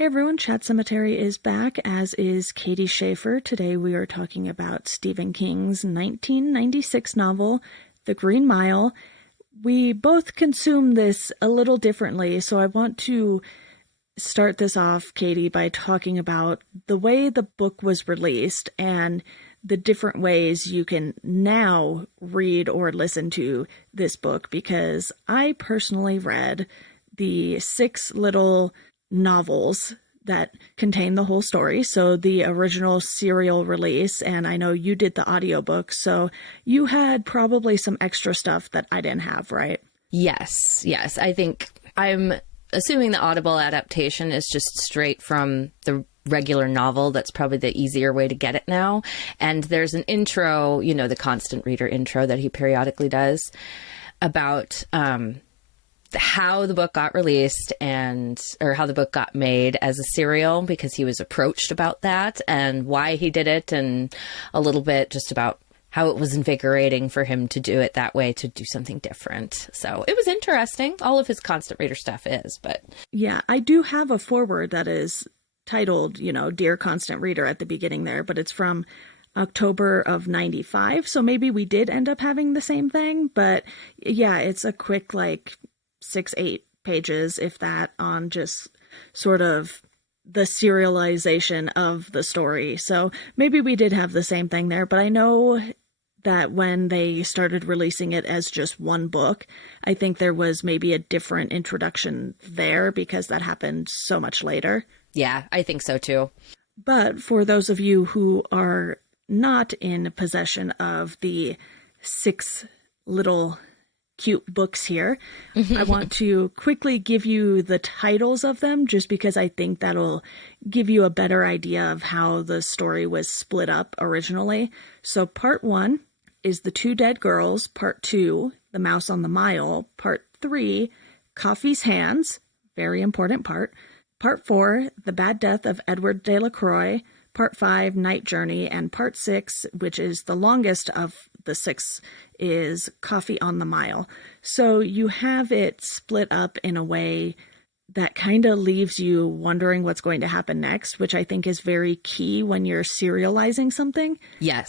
Hey everyone, Chat Sematary is back, as is Katie Schaefer. Today we are talking about Stephen King's 1996 novel, The Green Mile. We both consume this a little differently, so I want to start this off, Katie, by talking about the way the book was released and the different ways you can now read or listen to this book, because I personally read the 6 little novels that contain the whole story. So the original serial release, and I know you did the audiobook, so you had probably some extra stuff that I didn't have, right? Yes. I think I'm assuming the Audible adaptation is just straight from the regular novel. That's probably the easier way to get it now. And there's an intro, the constant reader intro that he periodically does about how the book got released or how the book got made as a serial, because he was approached about that and why he did it, and a little bit just about how it was invigorating for him to do it that way, to do something different. So it was interesting. All of his constant reader stuff is, but yeah, I do have a foreword that is titled, Dear Constant Reader at the beginning there, but it's from October of 95. So maybe we did end up having the same thing, but yeah, it's a quick 6-8 pages, if that, on just sort of the serialization of the story. So maybe we did have the same thing there, but I know that when they started releasing it as just one book, I think there was maybe a different introduction there, because that happened so much later. Yeah, I think so too. But for those of you who are not in possession of the 6 little cute books here, I want to quickly give you the titles of them, just because I think that'll give you a better idea of how the story was split up originally. So part 1 is The 2 Dead Girls, part 2, The Mouse on the Mile, part 3, Coffee's Hands, very important part 4, The Bad Death of Edward Delacroix, part 5, Night Journey, and part 6, which is the longest of the 6, is Coffee on the Mile. So you have it split up in a way that kind of leaves you wondering what's going to happen next, which I think is very key when you're serializing something. Yes.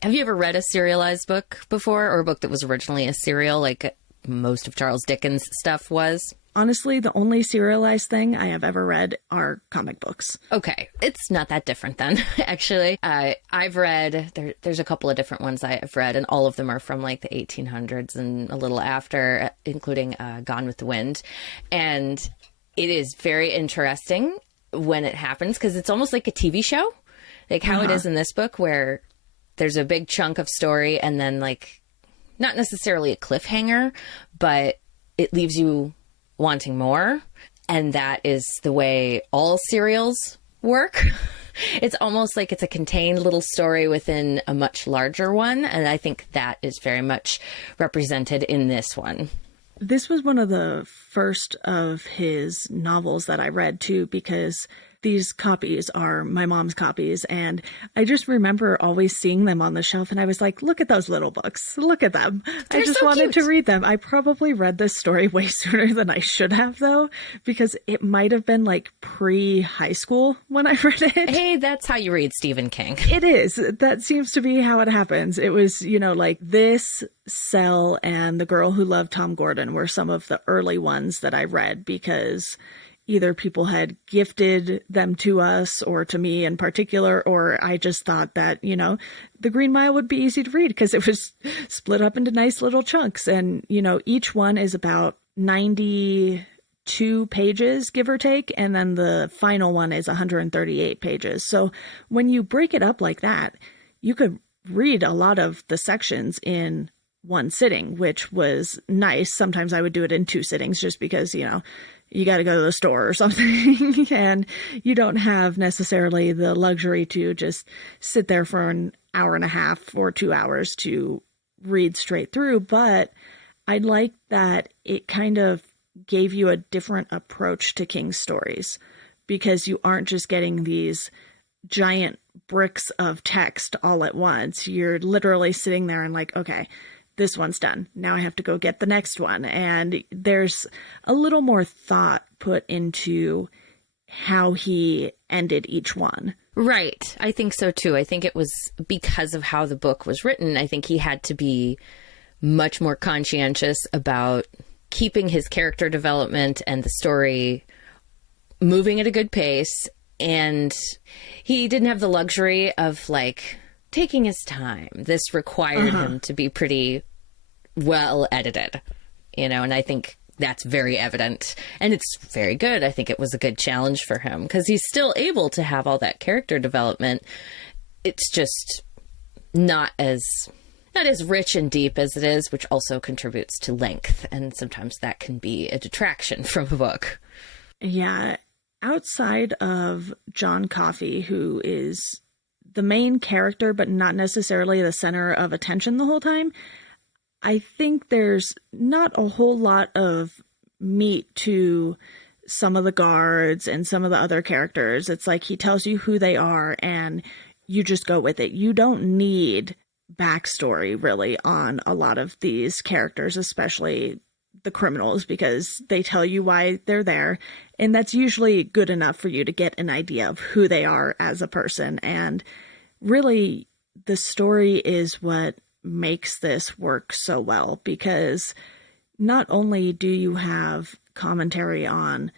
Have you ever read a serialized book before, or a book that was originally a serial, like most of Charles Dickens' stuff was? Honestly, the only serialized thing I have ever read are comic books. Okay. It's not that different then, actually. I've read, there's a couple of different ones I have read, and all of them are from the 1800s and a little after, including Gone with the Wind. And it is very interesting when it happens, because it's almost like a TV show, like how it is in this book, where there's a big chunk of story and then not necessarily a cliffhanger, but it leaves you wanting more. And that is the way all serials work. It's almost like it's a contained little story within a much larger one. And I think that is very much represented in this one. This was one of the first of his novels that I read too, because these copies are my mom's copies, and I just remember always seeing them on the shelf, and I was like, look at those little books. Look at them. They're I just so wanted cute to read them. I probably read this story way sooner than I should have, though, because it might have been pre-high school when I read it. Hey, that's how you read Stephen King. It is. That seems to be how it happens. It was, this, Cell, and The Girl Who Loved Tom Gordon were some of the early ones that I read, because either people had gifted them to us, or to me in particular, or I just thought that, The Green Mile would be easy to read because it was split up into nice little chunks. And, each one is about 92 pages, give or take. And then the final one is 138 pages. So when you break it up like that, you could read a lot of the sections in one sitting, which was nice. Sometimes I would do it in 2 sittings just because, you got to go to the store or something and you don't have necessarily the luxury to just sit there for an hour and a half or 2 hours to read straight through. But I like that it kind of gave you a different approach to King's stories, because you aren't just getting these giant bricks of text all at once. You're literally sitting there and okay, this one's done. Now I have to go get the next one. And there's a little more thought put into how he ended each one. Right. I think so too. I think it was because of how the book was written. I think he had to be much more conscientious about keeping his character development and the story moving at a good pace. And he didn't have the luxury of like taking his time. This required him to be pretty well edited, you know, and I think that's very evident, and it's very good. I think it was a good challenge for him because he's still able to have all that character development. It's just not as rich and deep as it is, which also contributes to length, and sometimes that can be a detraction from a book. Yeah, outside of John Coffey, who is the main character but not necessarily the center of attention the whole time, I think there's not a whole lot of meat to some of the guards and some of the other characters. It's like he tells you who they are and you just go with it. You don't need backstory really on a lot of these characters, especially the criminals, because they tell you why they're there. And that's usually good enough for you to get an idea of who they are as a person. And really, the story is what makes this work so well, because not only do you have commentary on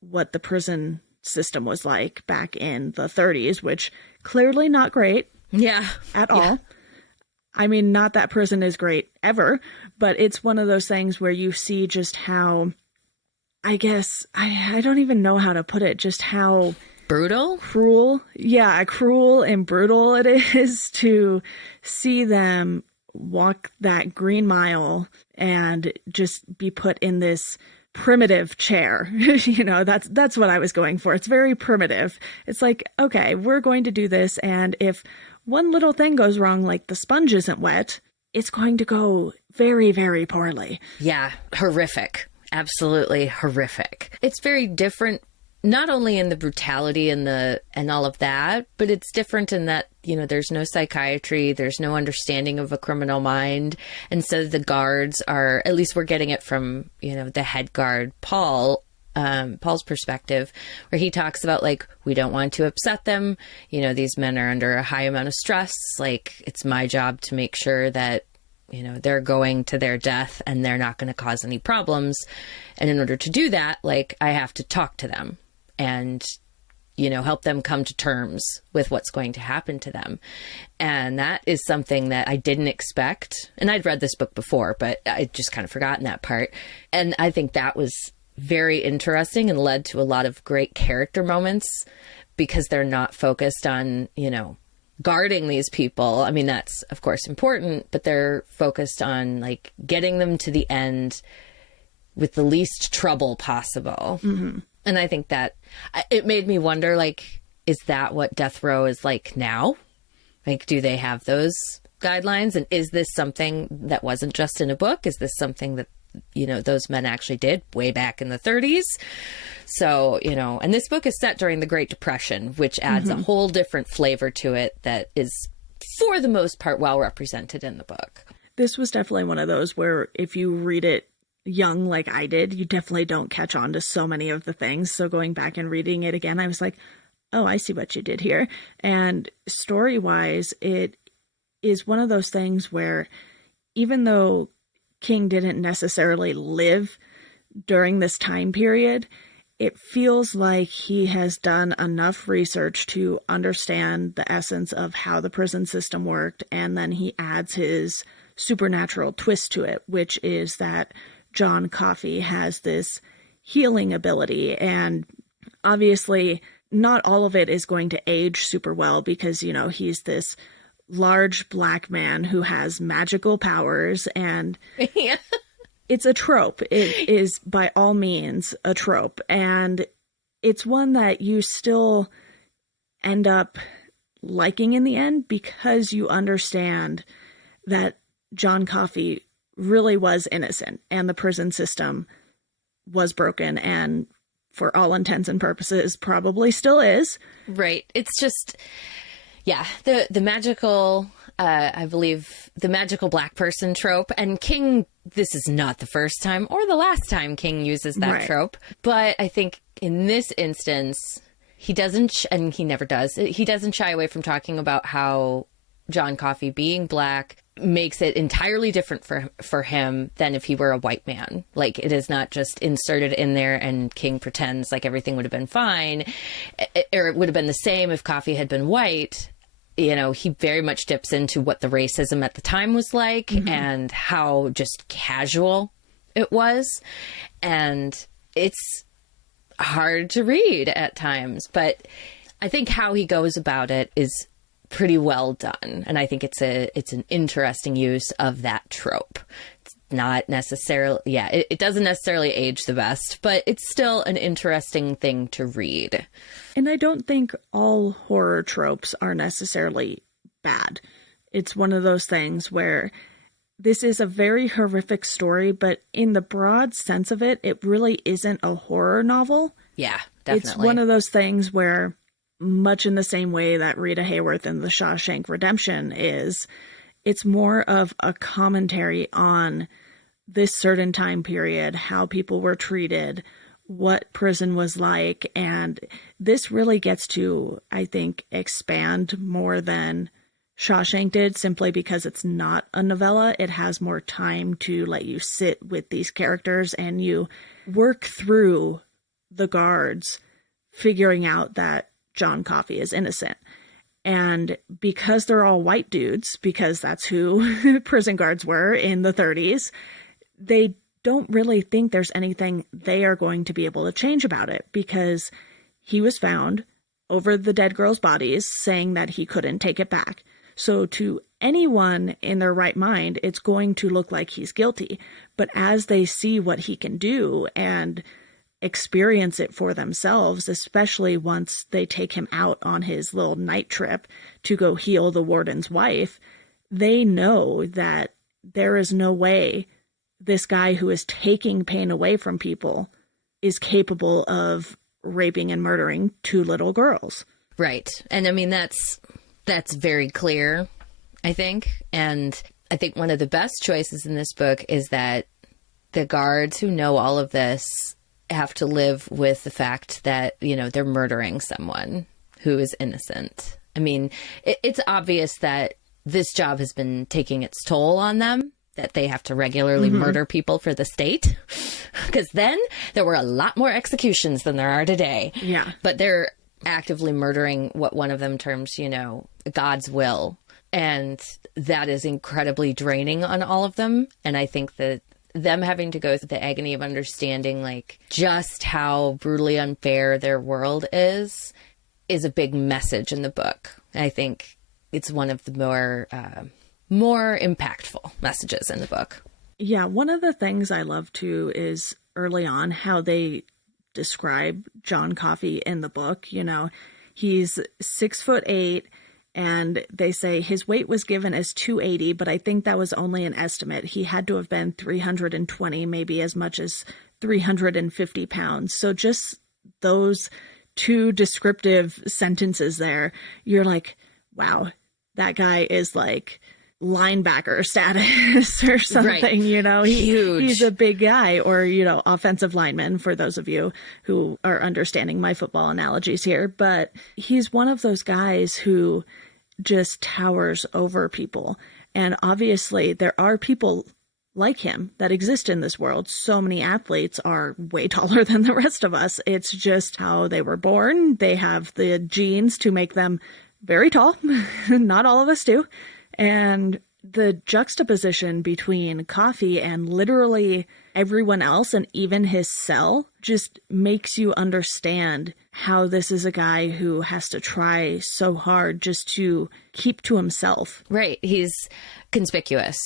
what the prison system was like back in the 30s, which clearly not great at all. I mean, not that prison is great ever, but it's one of those things where you see just how, I guess, I don't even know how to put it, just how cruel and brutal it is to see them walk that green mile and just be put in this primitive chair. You know, that's what I was going for. It's very primitive. It's like, okay, we're going to do this, and if one little thing goes wrong, like the sponge isn't wet, it's going to go very, very poorly. Yeah, horrific. Absolutely horrific. It's very different, not only in the brutality and all of that, but it's different in that, you know, there's no psychiatry, there's no understanding of a criminal mind. And so the guards are, at least we're getting it from, you know, the head guard, Paul's perspective, where he talks about, like, we don't want to upset them. You know, these men are under a high amount of stress. Like, it's my job to make sure that, you know, they're going to their death and they're not going to cause any problems. And in order to do that, like, I have to talk to them and, you know, help them come to terms with what's going to happen to them. And that is something that I didn't expect. And I'd read this book before, but I'd just kind of forgotten that part. And I think that was very interesting and led to a lot of great character moments, because they're not focused on, you know, guarding these people. I mean, that's of course important, but they're focused on like getting them to the end with the least trouble possible. Mm-hmm. And I think that it made me wonder, like, is that what death row is like now? Like, do they have those guidelines? And is this something that wasn't just in a book? Is this something that, you know, those men actually did way back in the 30s? So, you know, and this book is set during the Great Depression, which adds a whole different flavor to it that is, for the most part, well represented in the book. This was definitely one of those where if you read it young like I did, you definitely don't catch on to so many of the things. So going back and reading it again, I was like, oh, I see what you did here. And story-wise, it is one of those things where even though King didn't necessarily live during this time period, it feels like he has done enough research to understand the essence of how the prison system worked, and then he adds his supernatural twist to it, which is that John Coffey has this healing ability, and obviously not all of it is going to age super well because, you know, he's this large black man who has magical powers, and it's a trope. It is by all means a trope, and it's one that you still end up liking in the end because you understand that John Coffey really was innocent and the prison system was broken and for all intents and purposes probably still is. Right. It's just, yeah, the magical I believe, the magical black person trope. And King, this is not the first time or the last time King uses that trope. But I think in this instance, he doesn't, and he never does, he doesn't shy away from talking about how John Coffey being black makes it entirely different for him than if he were a white man. Like, it is not just inserted in there and King pretends like everything would have been fine, or it would have been the same if Coffey had been white. You know, he very much dips into what the racism at the time was like and how just casual it was. And it's hard to read at times, but I think how he goes about it is pretty well done. And I think it's an interesting use of that trope. It's not necessarily, it doesn't necessarily age the best, but it's still an interesting thing to read. And I don't think all horror tropes are necessarily bad. It's one of those things where this is a very horrific story, but in the broad sense of it, it really isn't a horror novel. Yeah, definitely. It's one of those things where, much in the same way that Rita Hayworth in The Shawshank Redemption is, it's more of a commentary on this certain time period, how people were treated, what prison was like. And this really gets to, I think, expand more than Shawshank did, simply because it's not a novella. It has more time to let you sit with these characters and you work through the guards figuring out that John Coffey is innocent. And because they're all white dudes, because that's who prison guards were in the 30s, they don't really think there's anything they are going to be able to change about it, because he was found over the dead girls' bodies saying that he couldn't take it back. So to anyone in their right mind, it's going to look like he's guilty. But as they see what he can do and experience it for themselves, especially once they take him out on his little night trip to go heal the warden's wife, they know that there is no way this guy who is taking pain away from people is capable of raping and murdering two little girls. Right. And I mean, that's very clear, I think. And I think one of the best choices in this book is that the guards who know all of this have to live with the fact that, you know, they're murdering someone who is innocent. I mean, it's obvious that this job has been taking its toll on them, that they have to regularly murder people for the state, because then there were a lot more executions than there are today. Yeah. But they're actively murdering what one of them terms, you know, God's will. And that is incredibly draining on all of them. And I think that them having to go through the agony of understanding, like, just how brutally unfair their world is a big message in the book. And I think it's one of the more impactful messages in the book. Yeah, one of the things I love too is early on how they describe John Coffey in the book. You know, he's 6'8", and they say his weight was given as 280, but I think that was only an estimate. He had to have been 320, maybe as much as 350 pounds. So just those two descriptive sentences there, you're like, wow, that guy is like linebacker status or something, right. You know, he's a big guy, or, you know, offensive lineman, for those of you who are understanding my football analogies here. But he's one of those guys who just towers over people. And obviously there are people like him that exist in this world. So many athletes are way taller than the rest of us. It's just how they were born. They have the genes to make them very tall. Not all of us do. And the juxtaposition between Coffey and literally everyone else, and even his cell, just makes you understand how this is a guy who has to try so hard just to keep to himself. Right. He's conspicuous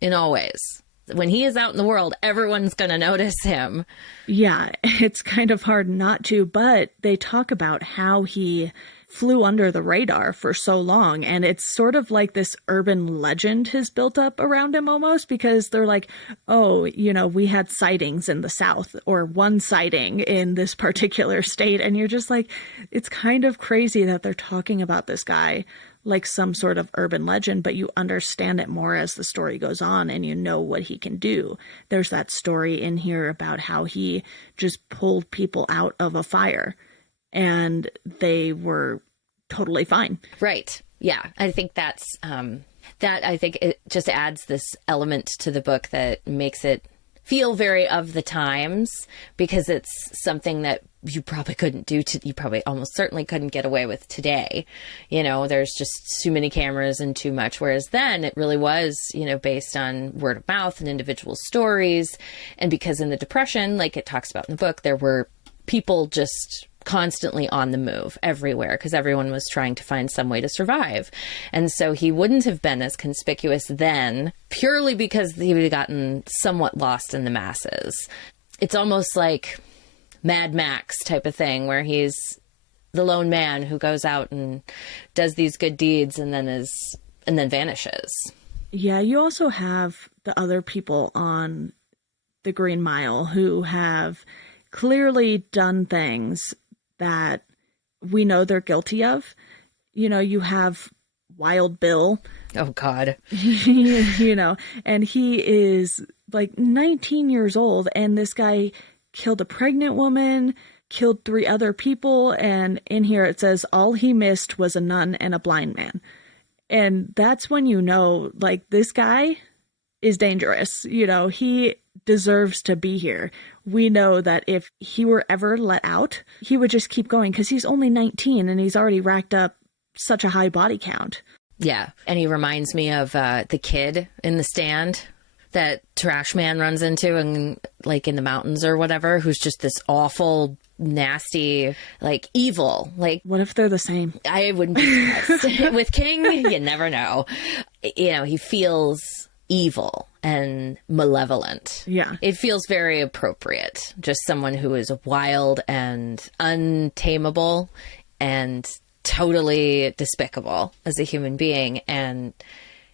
in all ways. When he is out in the world, everyone's going to notice him. Yeah, it's kind of hard not to, but they talk about how he flew under the radar for so long. And it's sort of like this urban legend has built up around him almost, because they're like, oh, you know, we had sightings in the South, or one sighting in this particular state. And you're just like, it's kind of crazy that they're talking about this guy like some sort of urban legend, but you understand it more as the story goes on and you know what he can do. There's that story in here about how he just pulled people out of a fire and they were totally fine. Right. Yeah. I think that's, I think it just adds this element to the book that makes it feel very of the times, because it's something that you probably couldn't do you probably almost certainly couldn't get away with today. You know, there's just too many cameras and too much. Whereas then it really was, you know, based on word of mouth and individual stories. And because in the Depression, like it talks about in the book, there were people just constantly on the move everywhere because everyone was trying to find some way to survive. And so he wouldn't have been as conspicuous then purely because he would have gotten somewhat lost in the masses. It's almost like Mad Max type of thing where he's the lone man who goes out and does these good deeds and then vanishes. Yeah, you also have the other people on the Green Mile who have clearly done things that we know they're guilty of. You know, you have Wild Bill. Oh, God. You know, and he is like 19 years old, and this guy killed a pregnant woman, killed 3 other people, and in here it says all he missed was a nun and a blind man. And that's when you know, like, this guy is dangerous. You know, he deserves to be here. We know that if he were ever let out, he would just keep going because he's only 19 and he's already racked up such a high body count. Yeah. And he reminds me of the kid in the stand that Trash Man runs into and like in the mountains or whatever, who's just this awful, nasty, like evil. Like, what if they're the same? I wouldn't be surprised. With King, you never know. You know, he feels evil and malevolent. Yeah. It feels very appropriate. Just someone who is wild and untamable and totally despicable as a human being. And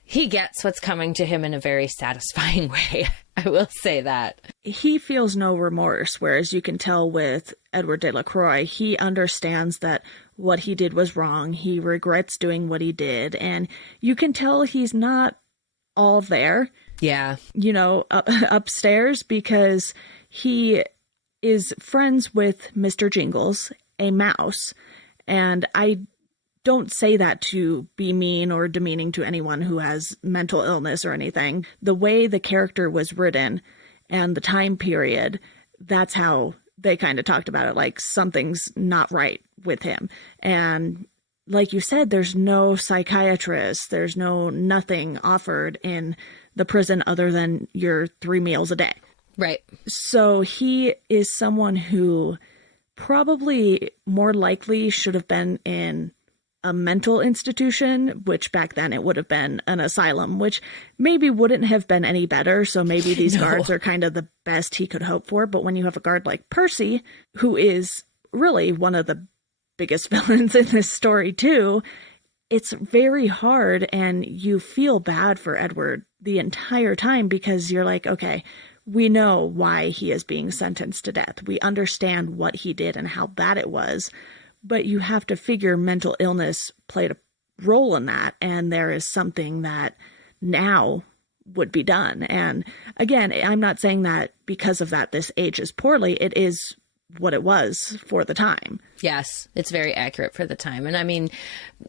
he gets what's coming to him in a very satisfying way. I will say that. He feels no remorse, whereas you can tell with Edward de la Croix, he understands that what he did was wrong. He regrets doing what he did. And you can tell he's not all there. Yeah. You know, upstairs, because he is friends with Mr. Jingles, a mouse. And I don't say that to be mean or demeaning to anyone who has mental illness or anything. The way the character was written and the time period, that's how they kind of talked about it. Like, something's not right with him. And like you said, there's no psychiatrist, there's nothing offered in the prison other than your 3 meals a day. Right. So he is someone who probably more likely should have been in a mental institution, which back then it would have been an asylum, which maybe wouldn't have been any better. So maybe these guards are kind of the best he could hope for. But when you have a guard like Percy, who is really one of the biggest villains in this story too, it's very hard, and you feel bad for Edward the entire time because you're like, okay, we know why he is being sentenced to death. We understand what he did and how bad it was, but you have to figure mental illness played a role in that, and there is something that now would be done. And again, I'm not saying that because of that this ages poorly. It is what it was for the time. Yes, it's very accurate for the time. And I mean,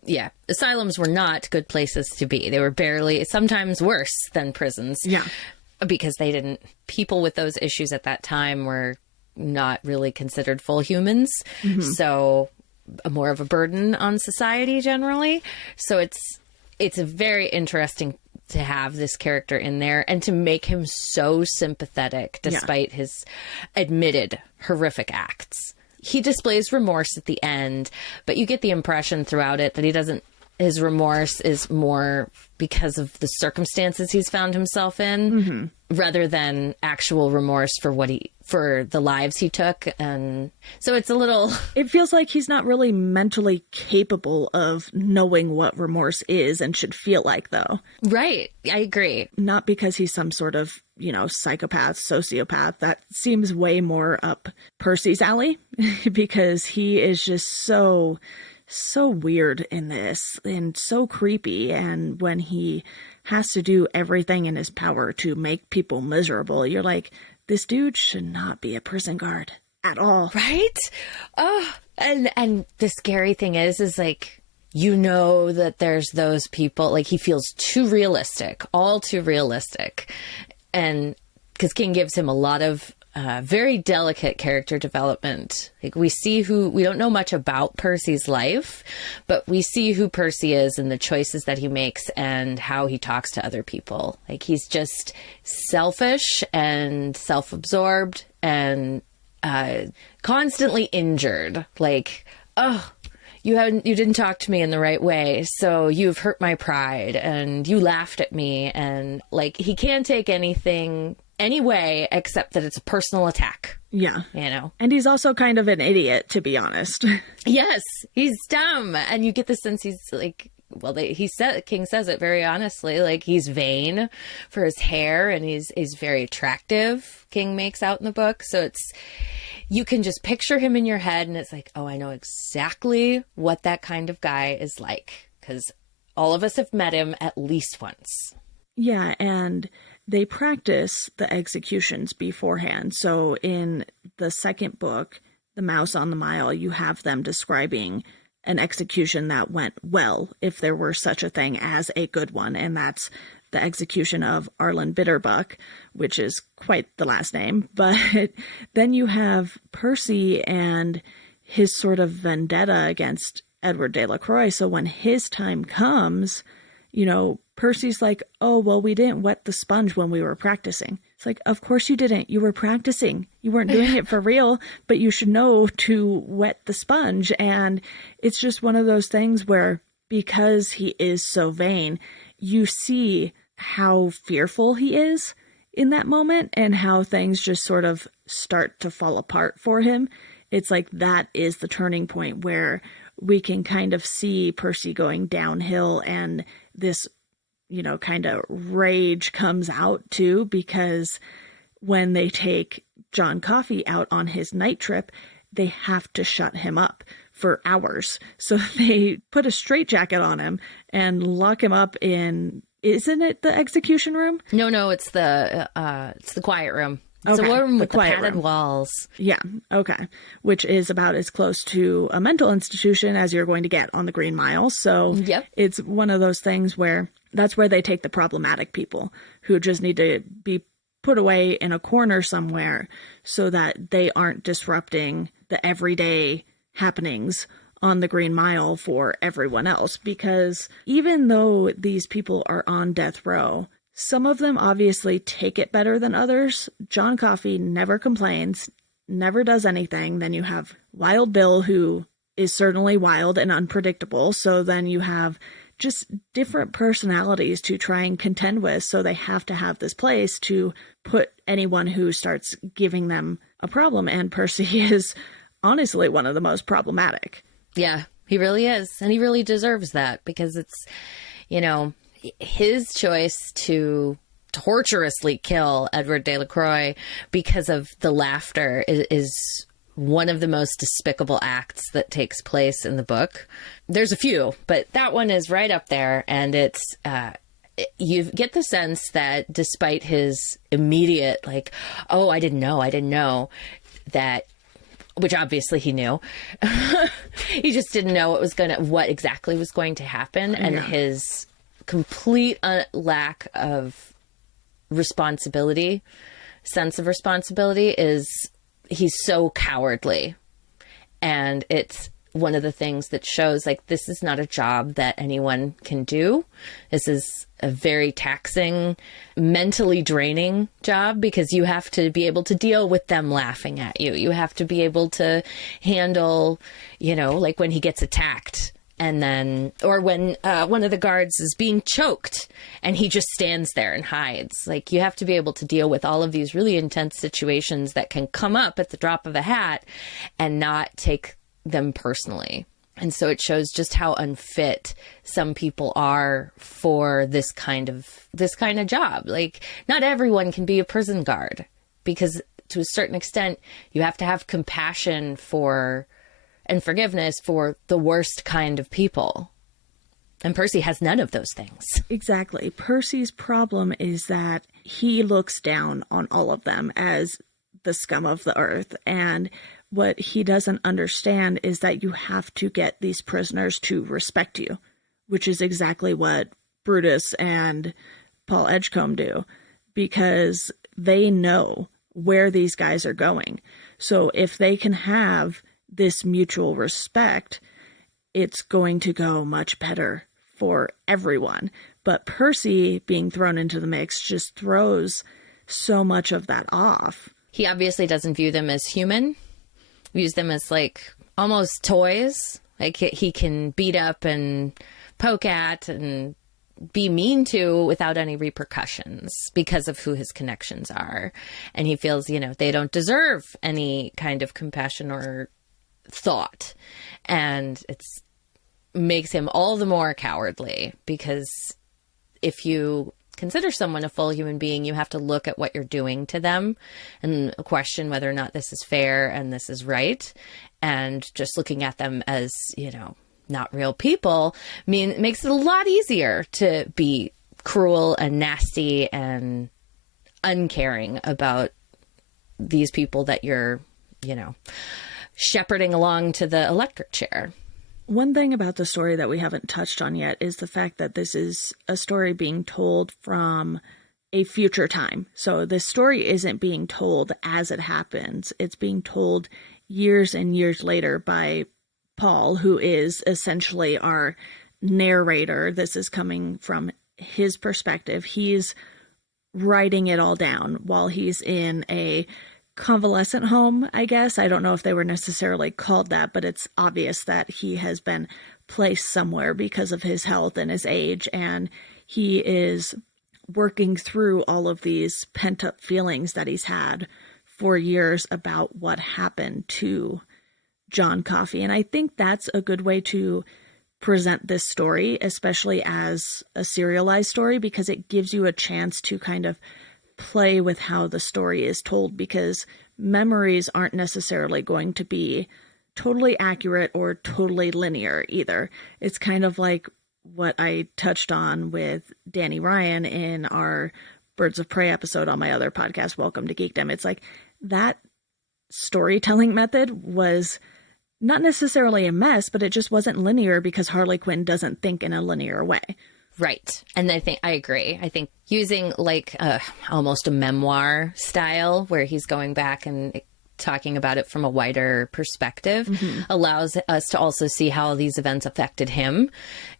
yeah, asylums were not good places to be. They were barely, sometimes worse than prisons. Yeah. Because people with those issues at that time were not really considered full humans. Mm-hmm. So more of a burden on society generally. So it's a very interesting to have this character in there and to make him so sympathetic despite his admitted horrific acts. He displays remorse at the end, but you get the impression throughout it that he doesn't his remorse is more because of the circumstances he's found himself in, rather than actual remorse for the lives he took. And so it's a little... It feels like he's not really mentally capable of knowing what remorse is and should feel like, though. Right. I agree. Not because he's some sort of, psychopath, sociopath. That seems way more up Percy's alley because he is just so weird in this and so creepy. And when he has to do everything in his power to make people miserable, you're like, this dude should not be a prison guard at all. Right? Oh, and the scary thing is like, that there's those people, like he feels too realistic, all too realistic. And because King gives him a lot of very delicate character development. Like we don't know much about Percy's life, but we see who Percy is and the choices that he makes and how he talks to other people. Like he's just selfish and self-absorbed and constantly injured. Like, oh, you didn't talk to me in the right way, so you've hurt my pride and you laughed at me. And like, he can't take anything any way except that it's a personal attack. Yeah. And he's also kind of an idiot, to be honest. Yes, he's dumb. And you get the sense he's like, King says it very honestly, like he's vain for his hair and he's very attractive, King makes out in the book. So you can just picture him in your head and it's like, oh, I know exactly what that kind of guy is like, because all of us have met him at least once. Yeah, and they practice the executions beforehand. So in the second book, The Mouse on the Mile, you have them describing an execution that went well, if there were such a thing as a good one, and that's the execution of Arlen Bitterbuck, which is quite the last name. But then you have Percy and his sort of vendetta against Edward de la Croix. So when his time comes, Percy's like, oh, well, we didn't wet the sponge when we were practicing. It's like, of course you didn't. You were practicing. You weren't doing it for real, but you should know to wet the sponge. And it's just one of those things where, because he is so vain, you see how fearful he is in that moment and how things just sort of start to fall apart for him. It's like that is the turning point where we can kind of see Percy going downhill, and this, kind of rage comes out too, because when they take John Coffey out on his night trip, they have to shut him up for hours. So they put a straitjacket on him and lock him up in, isn't it the execution room? No, it's the quiet room. It's a room with the padded walls. Yeah, okay. Which is about as close to a mental institution as you're going to get on the Green Mile. So yep. It's one of those things where that's where they take the problematic people who just need to be put away in a corner somewhere so that they aren't disrupting the everyday happenings on the Green Mile for everyone else. Because even though these people are on death row, some of them obviously take it better than others. John Coffey never complains, never does anything. Then you have Wild Bill, who is certainly wild and unpredictable. So then you have just different personalities to try and contend with. So they have to have this place to put anyone who starts giving them a problem. And Percy is honestly one of the most problematic. Yeah, he really is. And he really deserves that, because it's, his choice to torturously kill Edward de la Croix because of the laughter is one of the most despicable acts that takes place in the book. There's a few, but that one is right up there. And it's, you get the sense that despite his immediate, like, oh, I didn't know that, which obviously he knew, he just didn't know what exactly was going to happen. And his complete lack of sense of responsibility is, he's so cowardly. And it's one of the things that shows, like, this is not a job that anyone can do. This is a very taxing, mentally draining job, because you have to be able to deal with them laughing at you. You have to be able to handle, like when he gets attacked And then, or when one of the guards is being choked and he just stands there and hides. Like, you have to be able to deal with all of these really intense situations that can come up at the drop of a hat and not take them personally. And so it shows just how unfit some people are for this kind of job. Like, not everyone can be a prison guard, because to a certain extent, you have to have compassion for and forgiveness for the worst kind of people. And Percy has none of those things. Exactly. Percy's problem is that he looks down on all of them as the scum of the earth. And what he doesn't understand is that you have to get these prisoners to respect you, which is exactly what Brutus and Paul Edgecombe do, because they know where these guys are going. So if they can have this mutual respect, it's going to go much better for everyone. But Percy being thrown into the mix just throws so much of that off. He obviously doesn't view them as human, views them as like almost toys. Like, he can beat up and poke at and be mean to without any repercussions because of who his connections are. And he feels, they don't deserve any kind of compassion or thought. And it's makes him all the more cowardly, because if you consider someone a full human being, you have to look at what you're doing to them and question whether or not this is fair and this is right. And just looking at them as, not real people makes it a lot easier to be cruel and nasty and uncaring about these people that you're, shepherding along to the electric chair. One thing about the story that we haven't touched on yet is the fact that this is a story being told from a future time. So this story isn't being told as it happens. It's being told years and years later by Paul, who is essentially our narrator. This is coming from his perspective. He's writing it all down while he's in a convalescent home, I guess. I don't know if they were necessarily called that, but it's obvious that he has been placed somewhere because of his health and his age, and he is working through all of these pent-up feelings that he's had for years about what happened to John Coffey. And I think that's a good way to present this story, especially as a serialized story, because it gives you a chance to kind of play with how the story is told, because memories aren't necessarily going to be totally accurate or totally linear either. It's kind of like what I touched on with Danny Ryan in our Birds of Prey episode on my other podcast, Welcome to Geekdom. It's like that storytelling method was not necessarily a mess, but it just wasn't linear because Harley Quinn doesn't think in a linear way. Right. And I agree. I think using like almost a memoir style where he's going back and talking about it from a wider perspective allows us to also see how these events affected him,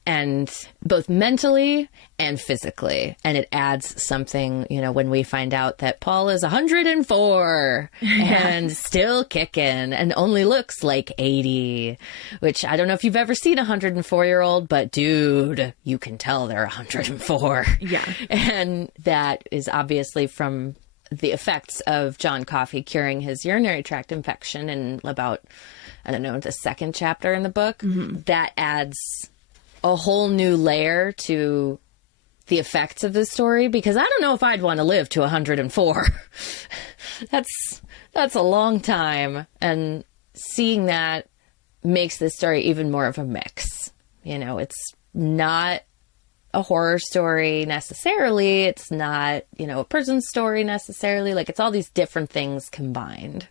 and both mentally and physically. And it adds something, when we find out that Paul is 104 and still kicking and only looks like 80, which I don't know if you've ever seen a 104-year-old, but dude, you can tell they're 104. Yeah. And that is obviously from the effects of John Coffey curing his urinary tract infection in about, the second chapter in the book. That adds a whole new layer to the effects of the story, because I don't know if I'd want to live to 104. That's a long time. And seeing that makes this story even more of a mix. It's not a horror story necessarily. It's not, a prison story necessarily. Like, it's all these different things combined.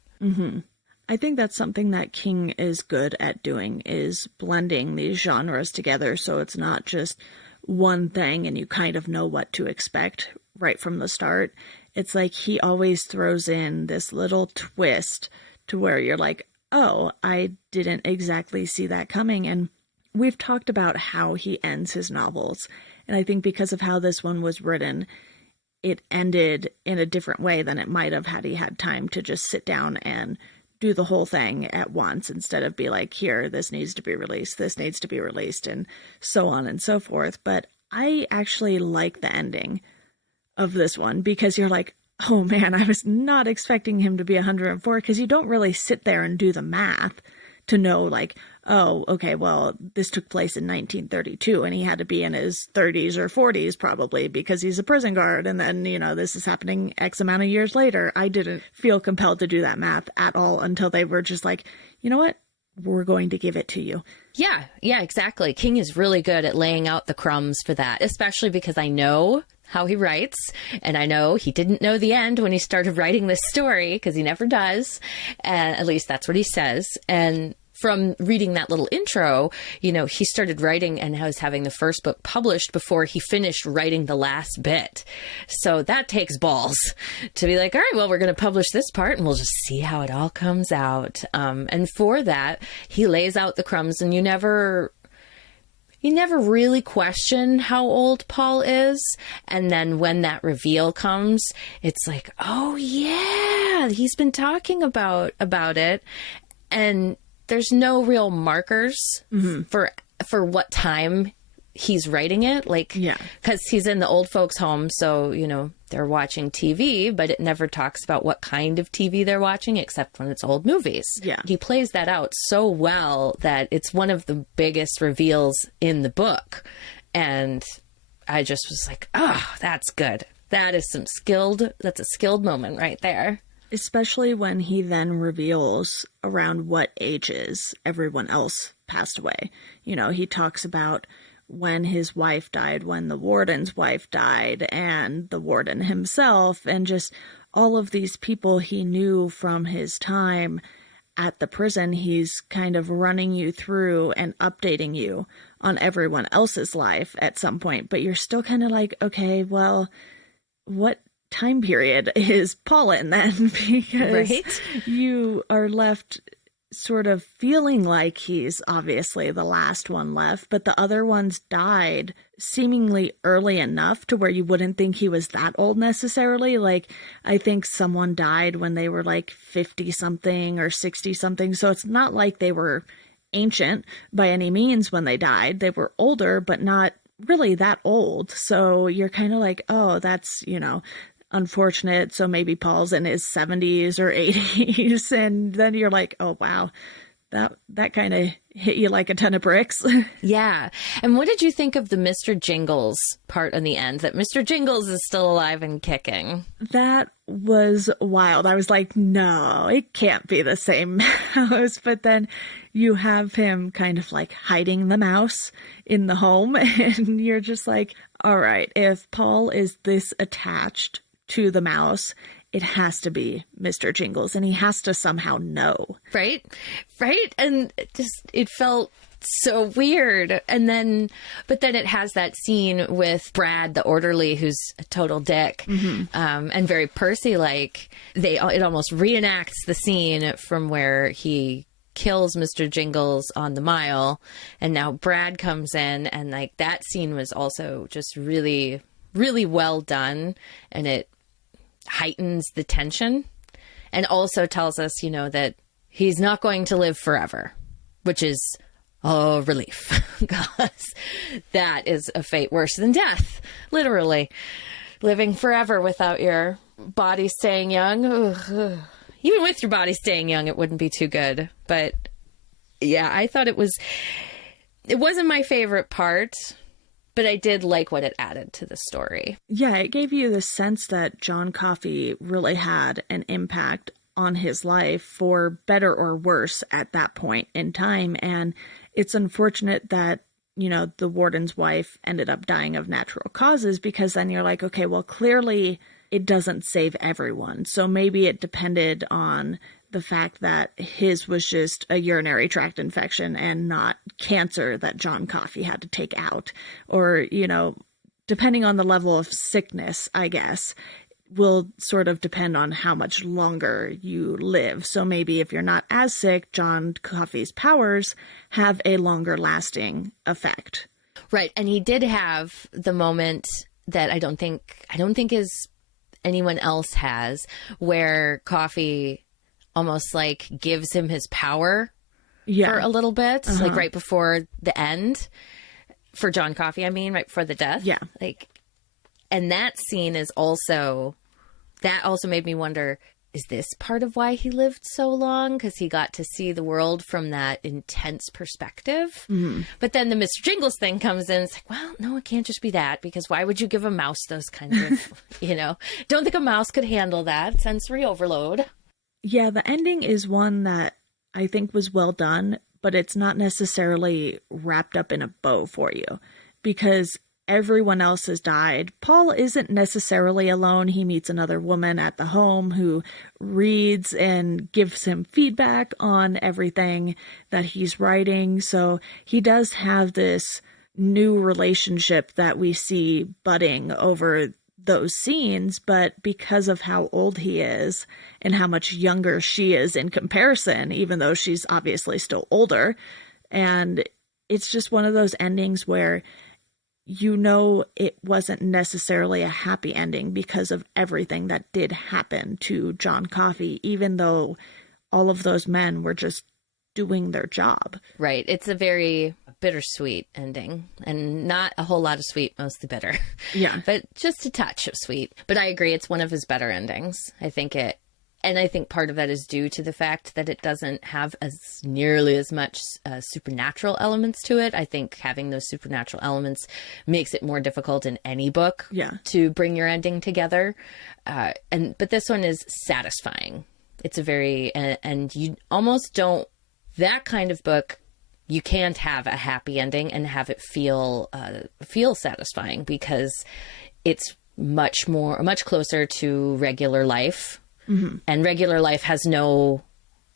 I think that's something that King is good at doing, is blending these genres together so it's not just one thing and you kind of know what to expect right from the start. It's like he always throws in this little twist to where you're like, oh, I didn't exactly see that coming. And we've talked about how he ends his novels. And I think because of how this one was written, it ended in a different way than it might have had he had time to just sit down and do the whole thing at once instead of be like, here, this needs to be released, this needs to be released, and so on and so forth. But I actually like the ending of this one because you're like, oh man, I was not expecting him to be 104, because you don't really sit there and do the math to know like, oh, okay, well, this took place in 1932 and he had to be in his 30s or 40s probably because he's a prison guard. And then, this is happening X amount of years later. I didn't feel compelled to do that math at all until they were just like, you know what? We're going to give it to you. Yeah, exactly. King is really good at laying out the crumbs for that, especially because I know how he writes, and I know he didn't know the end when he started writing this story, because he never does, and at least that's what he says. And from reading that little intro, he started writing and was having the first book published before he finished writing the last bit. So that takes balls to be like, all right, well, we're going to publish this part and we'll just see how it all comes out. And for that, he lays out the crumbs, and you never really question how old Paul is. And then when that reveal comes, it's like, oh yeah, he's been talking about it. And there's no real markers for what time he's writing it. Like, yeah, because he's in the old folks' home. So, they're watching TV, but it never talks about what kind of TV they're watching, except when it's old movies. Yeah. He plays that out so well that it's one of the biggest reveals in the book. And I just was like, oh, that's good. That's a skilled moment right there. Especially when he then reveals around what ages everyone else passed away. He talks about when his wife died, when the warden's wife died, and the warden himself, and just all of these people he knew from his time at the prison. He's kind of running you through and updating you on everyone else's life at some point, but you're still kind of like, okay, well, what time period is Paul in then? Because you are left sort of feeling like he's obviously the last one left, but the other ones died seemingly early enough to where you wouldn't think he was that old necessarily. Like, I think someone died when they were like 50 something or 60 something. So it's not like they were ancient by any means when they died. They were older, but not really that old. So you're kind of like, oh, that's, unfortunate. So maybe Paul's in his 70s or 80s. And then you're like, oh, wow, that kind of hit you like a ton of bricks. Yeah. And what did you think of the Mr. Jingles part on the end, that Mr. Jingles is still alive and kicking? That was wild. I was like, no, it can't be the same mouse. But then you have him kind of like hiding the mouse in the home. And you're just like, all right, if Paul is this attached to the mouse, it has to be Mr. Jingles, and he has to somehow know. Right? And it felt so weird. But then it has that scene with Brad, the orderly, who's a total dick, and very Percy-like. It almost reenacts the scene from where he kills Mr. Jingles on the mile, and now Brad comes in, and like that scene was also just really, really well done, and it heightens the tension and also tells us, that he's not going to live forever, which is a relief, because that is a fate worse than death, literally. Living forever without your body staying young. Ugh. Even with your body staying young, it wouldn't be too good. But yeah, I thought it wasn't my favorite part, but I did like what it added to the story. Yeah, it gave you the sense that John Coffey really had an impact on his life, for better or worse, at that point in time. And it's unfortunate that, the warden's wife ended up dying of natural causes, because then you're like, okay, well, clearly it doesn't save everyone. So maybe it depended on the fact that his was just a urinary tract infection and not cancer that John Coffey had to take out. Or, depending on the level of sickness, I guess, will sort of depend on how much longer you live. So maybe if you're not as sick, John Coffey's powers have a longer lasting effect. Right. And he did have the moment that I don't think anyone else has, where Coffey almost like gives him his power Yeah. for a little bit, like right before the end for John Coffey, I mean, right before the death. Yeah. Like, and that scene is also, that also made me wonder, is this part of why he lived so long? Because he got to see the world from that intense perspective. But then the Mr. Jingles thing comes in. It's like, well, no, it can't just be that, because why would you give a mouse those kinds of, don't think a mouse could handle that sensory overload. Yeah, the ending is one that I think was well done, but it's not necessarily wrapped up in a bow for you because everyone else has died. Paul isn't necessarily alone. He meets another woman at the home who reads and gives him feedback on everything that he's writing. So he does have this new relationship that we see budding over those scenes, but because of how old he is and how much younger she is in comparison, even though she's obviously still older, and it's just one of those endings where it wasn't necessarily a happy ending because of everything that did happen to John Coffey, even though all of those men were just doing their job. Right. It's a very bittersweet ending, and not a whole lot of sweet, mostly bitter. Yeah. But just a touch of sweet. But I agree, it's one of his better endings. I think part of that is due to the fact that it doesn't have nearly as much supernatural elements to it. I think having those supernatural elements makes it more difficult in any book to bring your ending together. But this one is satisfying. It's and you almost don't, that kind of book, you can't have a happy ending and have it feel satisfying, because it's much closer to regular life. Mm-hmm. And regular life has no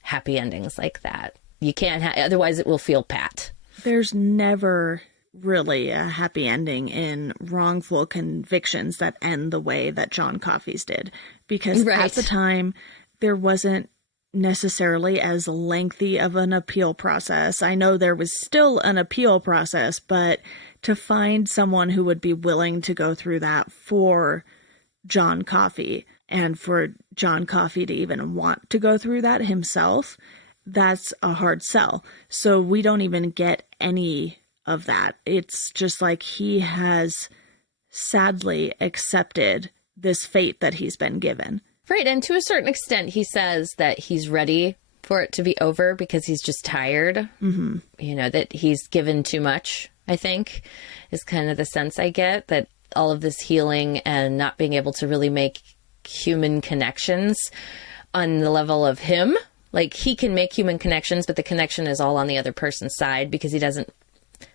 happy endings like that. You can't otherwise it will feel pat. There's never really a happy ending in wrongful convictions that end the way that John Coffey's did, because at the time there wasn't necessarily as lengthy of an appeal process. I know there was still an appeal process, but to find someone who would be willing to go through that for John Coffey, and for John Coffey to even want to go through that himself, that's a hard sell. So we don't even get any of that. It's just like he has sadly accepted this fate that he's been given. Right. And to a certain extent, he says that he's ready for it to be over because he's just tired. Mm-hmm. That he's given too much, I think, is kind of the sense I get, that all of this healing and not being able to really make human connections on the level of him. Like, he can make human connections, but the connection is all on the other person's side because he doesn't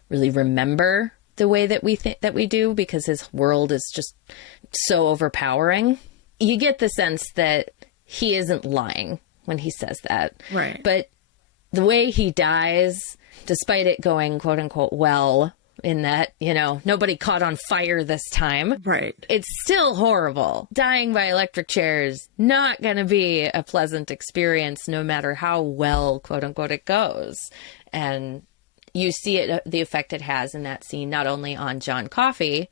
really remember the way that we think that we do, because his world is just so overpowering. You get the sense that he isn't lying when he says that. Right. But the way he dies, despite it going quote unquote well, in that, nobody caught on fire this time. Right. It's still horrible. Dying by electric chair is not going to be a pleasant experience, no matter how well, quote unquote, it goes. And you see it, the effect it has in that scene, not only on John Coffey,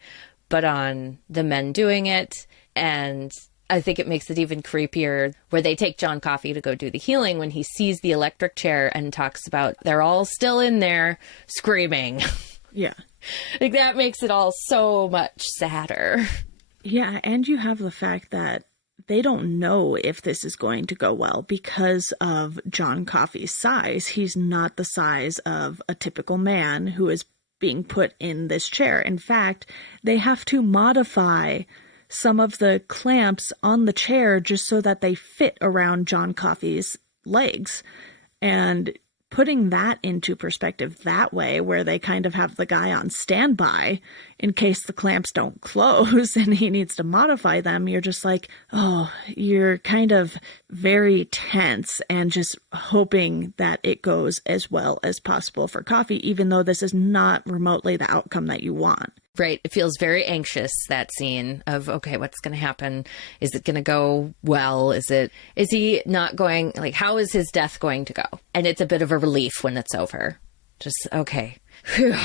but on the men doing it. And I think it makes it even creepier where they take John Coffey to go do the healing when he sees the electric chair and talks about they're all still in there screaming. Yeah. Like, that makes it all so much sadder. Yeah, and you have the fact that they don't know if this is going to go well because of John Coffey's size. He's not the size of a typical man who is being put in this chair. In fact, they have to modify some of the clamps on the chair just so that they fit around John Coffey's legs. And putting that into perspective that way, where they kind of have the guy on standby in case the clamps don't close and he needs to modify them, you're just like, oh, you're kind of very tense and just hoping that it goes as well as possible for Coffey, even though this is not remotely the outcome that you want. Right. It feels very anxious, that scene of, okay, what's going to happen? Is it going to go well? Is he not going, like, how is his death going to go? And it's a bit of a relief when it's over. Just, okay. Whew.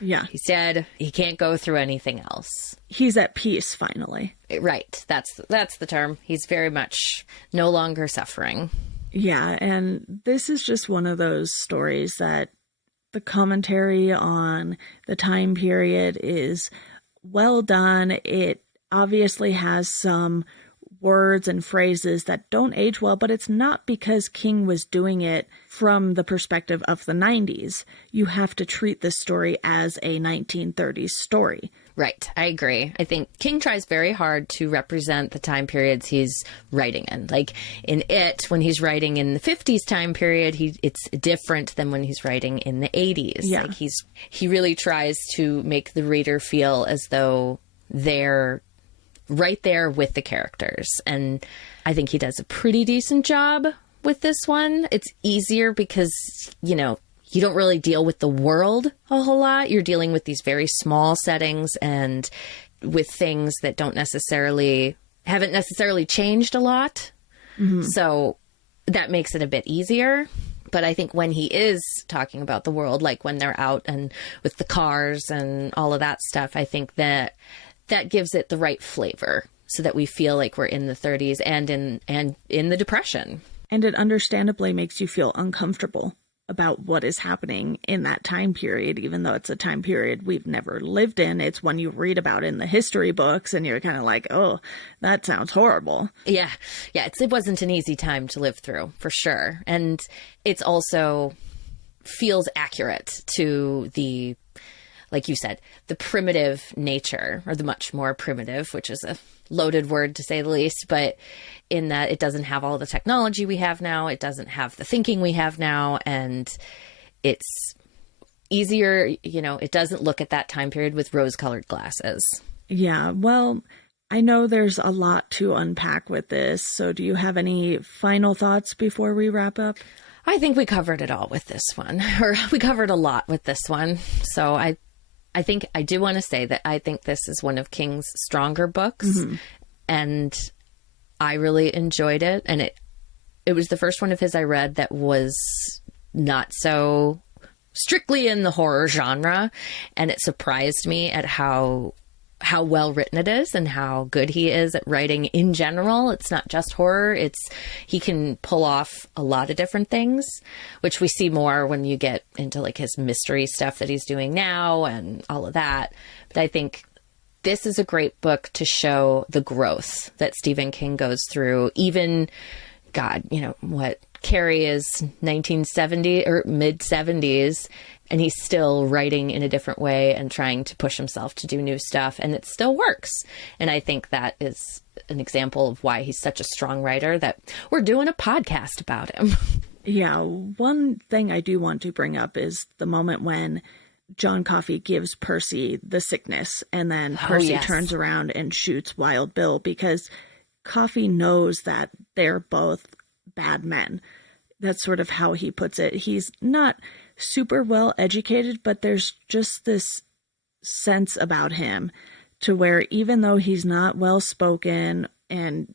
Yeah. He's dead. He can't go through anything else. He's at peace, finally. Right. That's the term. He's very much no longer suffering. Yeah, and this is just one of those stories that the commentary on the time period is well done. It obviously has some words and phrases that don't age well, but it's not because King was doing it from the perspective of the 90s. You have to treat this story as a 1930s story. Right. I agree. I think King tries very hard to represent the time periods he's writing in. Like in It, when he's writing in the 50s time period, it's different than when he's writing in the 80s. Yeah. Like he really tries to make the reader feel as though they're right there with the characters. And I think he does a pretty decent job with this one. It's easier because, you don't really deal with the world a whole lot. You're dealing with these very small settings and with things that haven't necessarily changed a lot. Mm-hmm. So that makes it a bit easier. But I think when he is talking about the world, like when they're out and with the cars and all of that stuff, I think that gives it the right flavor so that we feel like we're in the 30s and in the Depression. And it understandably makes you feel uncomfortable about what is happening in that time period, even though it's a time period we've never lived in. It's one you read about in the history books and you're kind of like, oh, that sounds horrible. Yeah. It wasn't an easy time to live through, for sure. And it's also feels accurate to the, like you said, the primitive nature, or the much more primitive, which is a loaded word to say the least, but in that it doesn't have all the technology we have now, it doesn't have the thinking we have now, and it's easier, it doesn't look at that time period with rose-colored glasses. Yeah, well, I know there's a lot to unpack with this, so do you have any final thoughts before we wrap up? I think we covered it all with this one, or we covered a lot with this one, so I think I do want to say that I think this is one of King's stronger books, mm-hmm. and I really enjoyed it. And it was the first one of his I read that was not so strictly in the horror genre, and it surprised me at how well written it is and how good he is at writing in general. It's not just horror. He can pull off a lot of different things, which we see more when you get into like his mystery stuff that he's doing now and all of that. But I think this is a great book to show the growth that Stephen King goes through. Even, God, what Carrie is 1970 or mid 70s, and he's still writing in a different way and trying to push himself to do new stuff, and it still works. And I think that is an example of why he's such a strong writer, that we're doing a podcast about him. Yeah, one thing I do want to bring up is the moment when John Coffey gives Percy the sickness, and then Percy turns around and shoots Wild Bill, because Coffey knows that they're both bad men. That's sort of how he puts it. He's not super well educated, but there's just this sense about him to where even though he's not well spoken and,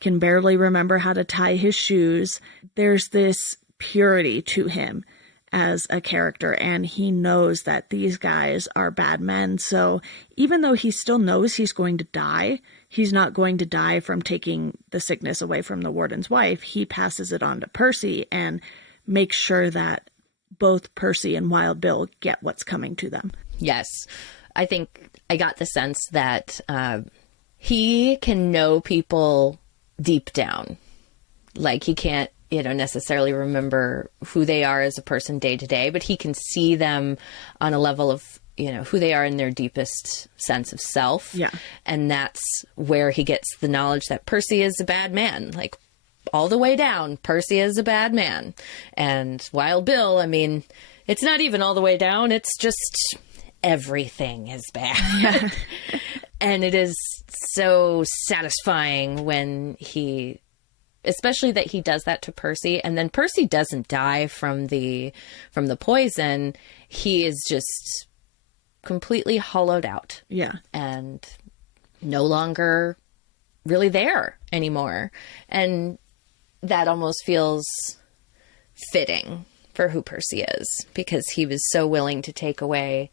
can barely remember how to tie his shoes, there's this purity to him as a character, and he knows that these guys are bad men. So even though he still knows he's going to die, he's not going to die from taking the sickness away from the warden's wife. He passes it on to Percy and makes sure that both Percy and Wild Bill get what's coming to them. Yes. I think I got the sense that he can know people deep down. Like he can't, necessarily remember who they are as a person day to day, but he can see them on a level of, who they are in their deepest sense of self. Yeah. And that's where he gets the knowledge that Percy is a bad man. Like all the way down, Percy is a bad man. And Wild Bill, it's not even all the way down. It's just everything is bad. Yeah. And it is so satisfying when especially that he does that to Percy, and then Percy doesn't die from the poison. He is just completely hollowed out. Yeah. And no longer really there anymore. And that almost feels fitting for who Percy is, because he was so willing to take away,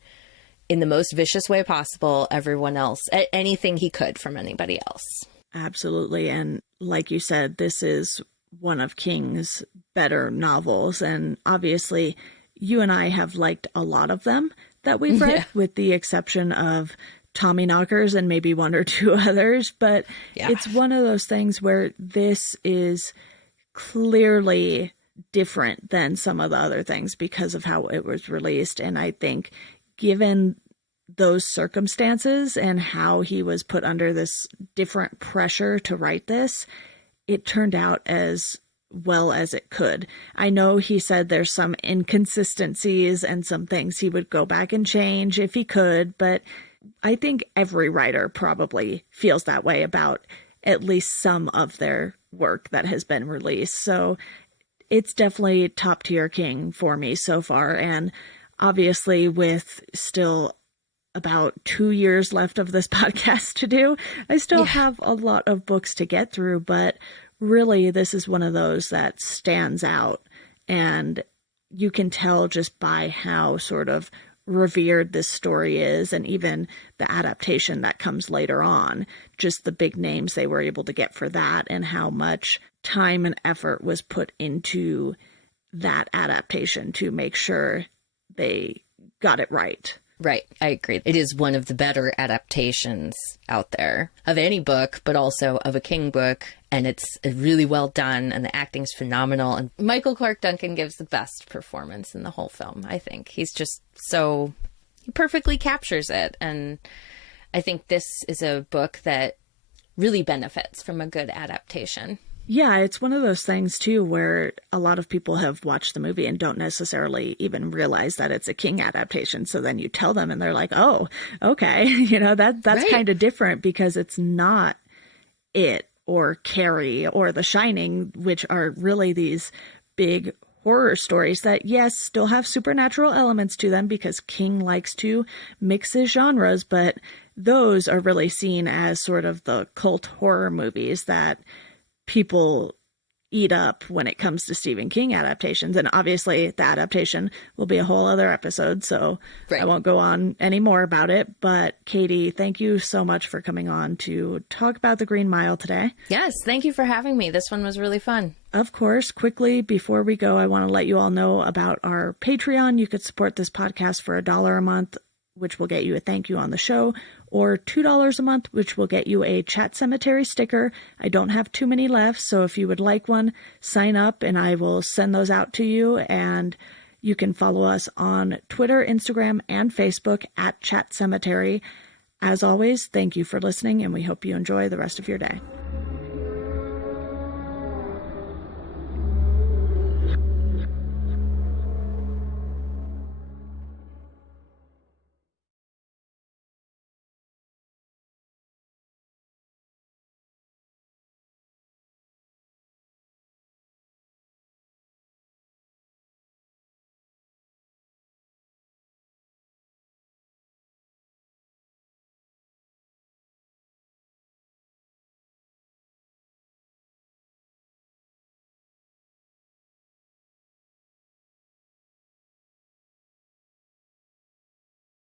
in the most vicious way possible, everyone else, anything he could from anybody else. Absolutely. And like you said, this is one of King's better novels. And obviously, you and I have liked a lot of them that we've read, with the exception of Tommyknockers and maybe one or two others. But it's one of those things where this is clearly different than some of the other things because of how it was released. And I think given those circumstances and how he was put under this different pressure to write this, it turned out as well as it could. I know he said there's some inconsistencies and some things he would go back and change if he could, but I think every writer probably feels that way about at least some of their work that has been released. So it's definitely top tier King for me so far. And obviously with still about 2 years left of this podcast to do, I still have a lot of books to get through, but really this is one of those that stands out. And you can tell just by how sort of revered this story is, and even the adaptation that comes later on, just the big names they were able to get for that and how much time and effort was put into that adaptation to make sure they got it right. Right. I agree. It is one of the better adaptations out there of any book, but also of a King book. And it's really well done. And the acting's phenomenal. And Michael Clarke Duncan gives the best performance in the whole film, I think. He's just so... he perfectly captures it. And I think this is a book that really benefits from a good adaptation. Yeah, it's one of those things, too, where a lot of people have watched the movie and don't necessarily even realize that it's a King adaptation. So then you tell them and they're like, oh, okay. That's right. Kind of different because it's not It or Carrie or The Shining, which are really these big horror stories that, yes, still have supernatural elements to them because King likes to mix his genres. But those are really seen as sort of the cult horror movies that people eat up when it comes to Stephen King adaptations. And obviously the adaptation will be a whole other episode, so I won't go on any more about it. But Katie, thank you so much for coming on to talk about The Green Mile today. Yes, thank you for having me. This one was really fun. Of course. Quickly, before we go, I want to let you all know about our Patreon. You could support this podcast for $1 a month, which will get you a thank you on the show, or $2 a month, which will get you a Chat Sematary sticker. I don't have too many left, so if you would like one, sign up and I will send those out to you. And you can follow us on Twitter, Instagram, and Facebook at Chat Sematary. As always, thank you for listening, and we hope you enjoy the rest of your day.